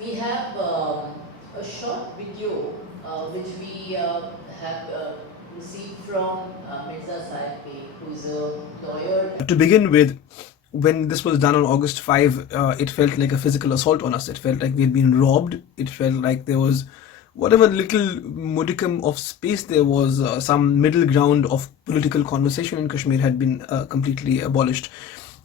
We have a short video which we have received from Mirza Saaib, who's a lawyer. To begin with, when this was done on August 5, it felt like a physical assault on us. It felt like we had been robbed. It felt like there was whatever little modicum of space there was, some middle ground of political conversation in Kashmir had been completely abolished.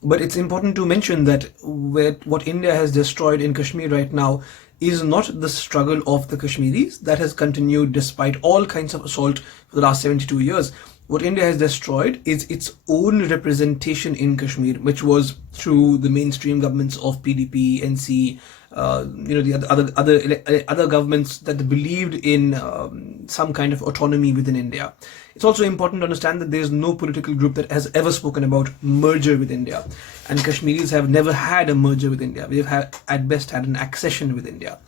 But it's important to mention that what India has destroyed in Kashmir right now is not the struggle of the Kashmiris that has continued despite all kinds of assault for the last 72 years. What India has destroyed is its own representation in Kashmir, which was through the mainstream governments of PDP, NC, the other governments that believed in some kind of autonomy within India. It's also important to understand that there is no political group that has ever spoken about merger with India, and Kashmiris have never had a merger with India. We have at best had an accession with India.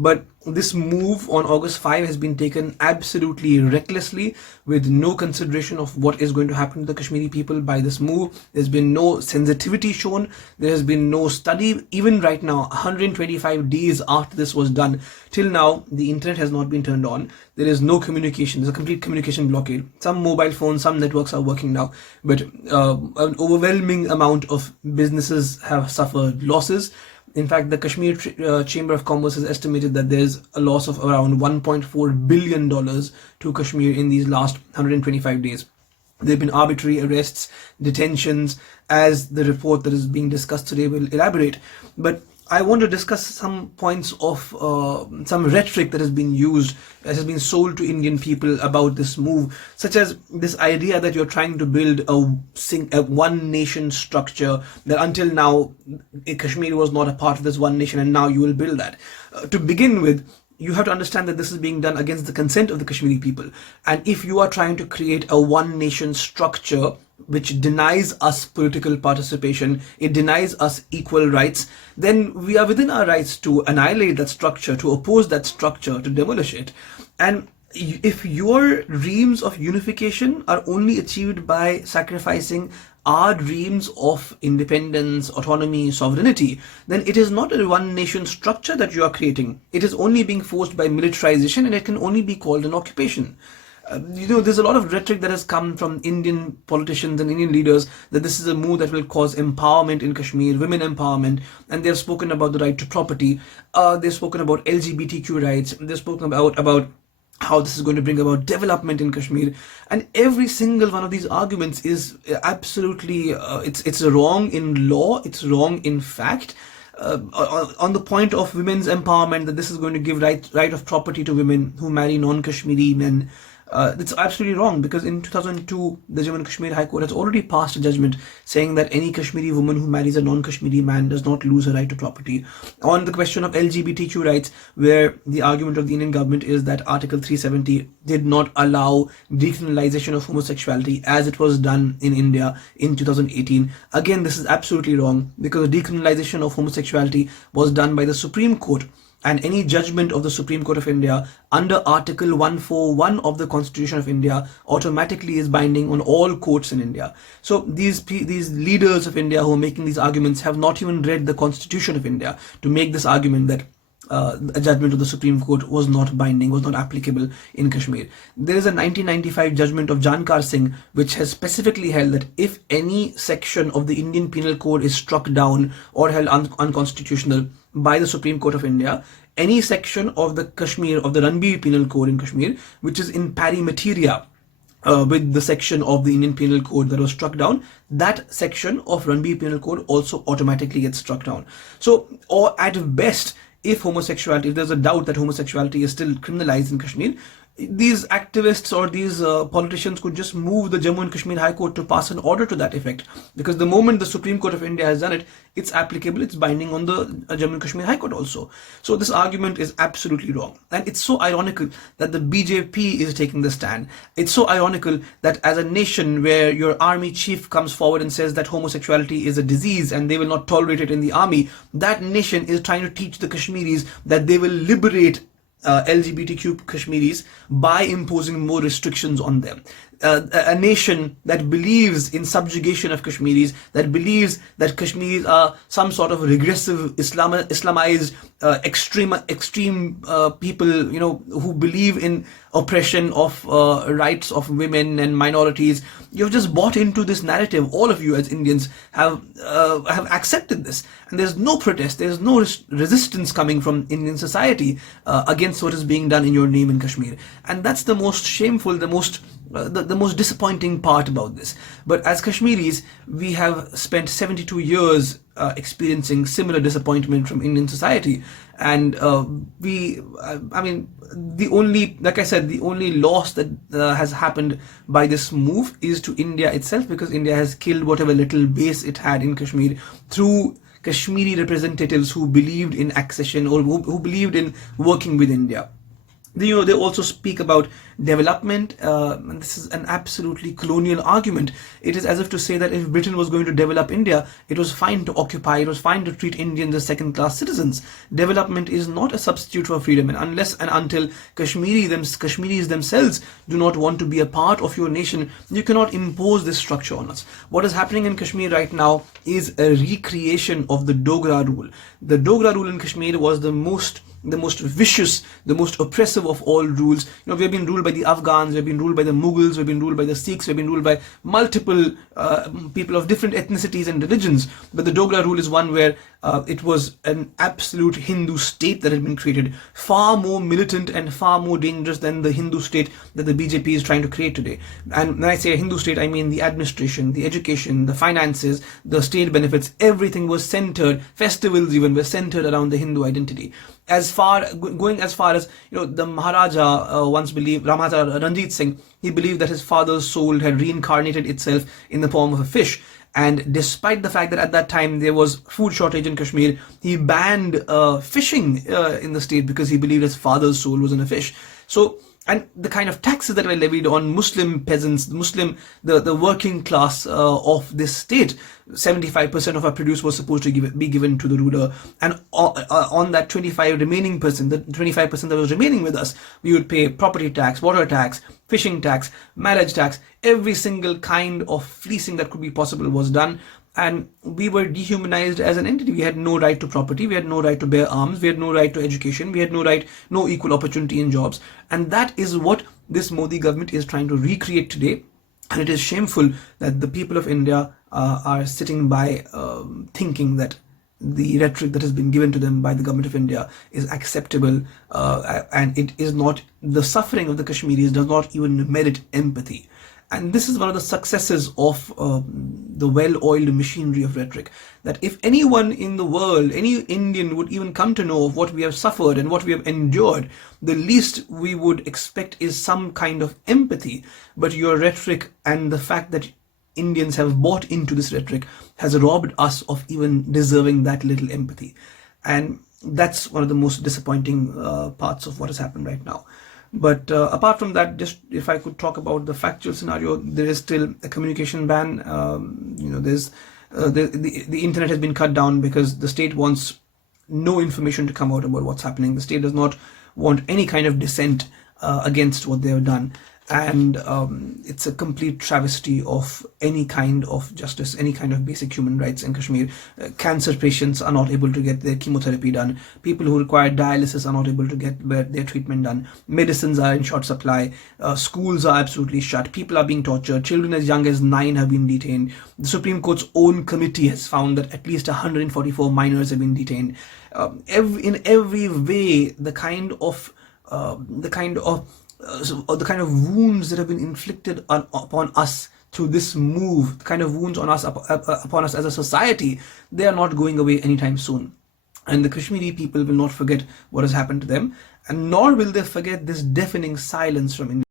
But this move on August 5 has been taken absolutely recklessly, with no consideration of what is going to happen to the Kashmiri people by this move. There's been no sensitivity shown. There has been no study. Even right now, 125 days after this was done, till now, the internet has not been turned on. There is no communication. There's a complete communication blockade. Some mobile phones, some networks are working now, but an overwhelming amount of businesses have suffered losses. In fact, the Kashmir Chamber of Commerce has estimated that there's a loss of around $1.4 billion to Kashmir in these last 125 days. There have been arbitrary arrests, detentions, as the report that is being discussed today will elaborate. But I want to discuss some points of some rhetoric that has been used, that has been sold to Indian people about this move, such as this idea that you're trying to build a one nation structure, that until now Kashmir was not a part of this one nation and now you will build that. To begin with, you have to understand that this is being done against the consent of the Kashmiri people. And if you are trying to create a one nation structure which denies us political participation, it denies us equal rights, then we are within our rights to annihilate that structure, to oppose that structure, to demolish it. And if your dreams of unification are only achieved by sacrificing our dreams of independence, autonomy, sovereignty, then it is not a one nation structure that you are creating. It is only being forced by militarization, and it can only be called an occupation. There's a lot of rhetoric that has come from Indian politicians and Indian leaders that this is a move that will cause empowerment in Kashmir, women empowerment, and they've spoken about the right to property. They've spoken about LGBTQ rights. They've spoken about how this is going to bring about development in Kashmir, and every single one of these arguments is absolutely it's wrong in law, it's wrong in fact. On the point of women's empowerment, that this is going to give right of property to women who marry non-Kashmiri men. It's absolutely wrong, because in 2002 the Jammu and Kashmir High Court has already passed a judgment saying that any Kashmiri woman who marries a non-Kashmiri man does not lose her right to property. On the question of LGBTQ rights, where the argument of the Indian government is that Article 370 did not allow decriminalization of homosexuality as it was done in India in 2018. Again, this is absolutely wrong, because decriminalization of homosexuality was done by the Supreme Court, and any judgment of the Supreme Court of India under Article 141 of the Constitution of India automatically is binding on all courts in India. So these leaders of India who are making these arguments have not even read the Constitution of India to make this argument that a judgment of the Supreme Court was not binding, was not applicable in Kashmir. There is a 1995 judgment of Jankar Singh which has specifically held that if any section of the Indian Penal Code is struck down or held unconstitutional by the Supreme Court of India, any section of the Ranbir Penal Code in Kashmir, which is in pari materia with the section of the Indian Penal Code that was struck down, that section of Ranbir Penal Code also automatically gets struck down. So, or at best, if there's a doubt that homosexuality is still criminalized in Kashmir, these activists or these politicians could just move the Jammu and Kashmir High Court to pass an order to that effect, because the moment the Supreme Court of India has done it, it's applicable, it's binding on the Jammu and Kashmir High Court also. So this argument is absolutely wrong, and it's so ironical that the BJP is taking the stand. It's so ironical that as a nation where your army chief comes forward and says that homosexuality is a disease and they will not tolerate it in the army, that nation is trying to teach the Kashmiris that they will liberate LGBTQ Kashmiris by imposing more restrictions on them. a nation that believes in subjugation of Kashmiris, that believes that Kashmiris are some sort of regressive Islamized extreme people, who believe in oppression of rights of women and minorities. You've just bought into this narrative. All of you as Indians have accepted this, and there's no protest, there's no resistance coming from Indian society against what is being done in your name in Kashmir. And that's the most shameful, the most disappointing part about this. But as Kashmiris, we have spent 72 years experiencing similar disappointment from Indian society, and the only loss that has happened by this move is to India itself, because India has killed whatever little base it had in Kashmir through Kashmiri representatives who believed in accession, or who believed in working with India. They also speak about development, and this is an absolutely colonial argument. It is as if to say that if Britain was going to develop India, it was fine to occupy, it was fine to treat Indians as second-class citizens. Development is not a substitute for freedom, and unless and until Kashmiris themselves do not want to be a part of your nation, you cannot impose this structure on us. What is happening in Kashmir right now is a recreation of the Dogra rule. The Dogra rule in Kashmir was the most vicious, the most oppressive of all rules. We have been ruled by the Afghans, we have been ruled by the Mughals, we have been ruled by the Sikhs, we have been ruled by multiple people of different ethnicities and religions. But the Dogra rule is one where it was an absolute Hindu state that had been created, far more militant and far more dangerous than the Hindu state that the BJP is trying to create today. And when I say a Hindu state, I mean the administration, the education, the finances, the state benefits, everything was centered, festivals even were centered around the Hindu identity. Going as far as, the Maharaja once believed, Maharaja Ranjit Singh, he believed that his father's soul had reincarnated itself in the form of a fish. And despite the fact that at that time there was food shortage in Kashmir, he banned fishing in the state because he believed his father's soul was in a fish. So, and the kind of taxes that were levied on Muslim peasants, the working class of this state, 75% of our produce was supposed to be given to the ruler, and on that 25% remaining percent, the 25% that was remaining with us, we would pay property tax, water tax, fishing tax, marriage tax. Every single kind of fleecing that could be possible was done, and we were dehumanized as an entity. We had no right to property, we had no right to bear arms, we had no right to education, we had no equal opportunity in jobs. And that is what this Modi government is trying to recreate today. And it is shameful that the people of India are sitting by thinking that the rhetoric that has been given to them by the government of India is acceptable, and it is not. The suffering of the Kashmiris does not even merit empathy. And this is one of the successes of the well-oiled machinery of rhetoric, that if anyone in the world, any Indian would even come to know of what we have suffered and what we have endured, the least we would expect is some kind of empathy. But your rhetoric and the fact that Indians have bought into this rhetoric has robbed us of even deserving that little empathy. And that's one of the most disappointing parts of what has happened right now. But apart from that, just if I could talk about the factual scenario, there is still a communication ban. There's the internet has been cut down because the state wants no information to come out about what's happening. The state does not want any kind of dissent against what they have done. And it's a complete travesty of any kind of justice, any kind of basic human rights in Kashmir. Cancer patients are not able to get their chemotherapy done. People who require dialysis are not able to get their treatment done. Medicines are in short supply. Schools are absolutely shut. People are being tortured. Children as young as 9 have been detained. The Supreme Court's own committee has found that at least 144 minors have been detained. In every way, the kind of wounds that have been inflicted upon us through this move, the kind of wounds on us upon us as a society, they are not going away anytime soon. And the Kashmiri people will not forget what has happened to them, and nor will they forget this deafening silence from India.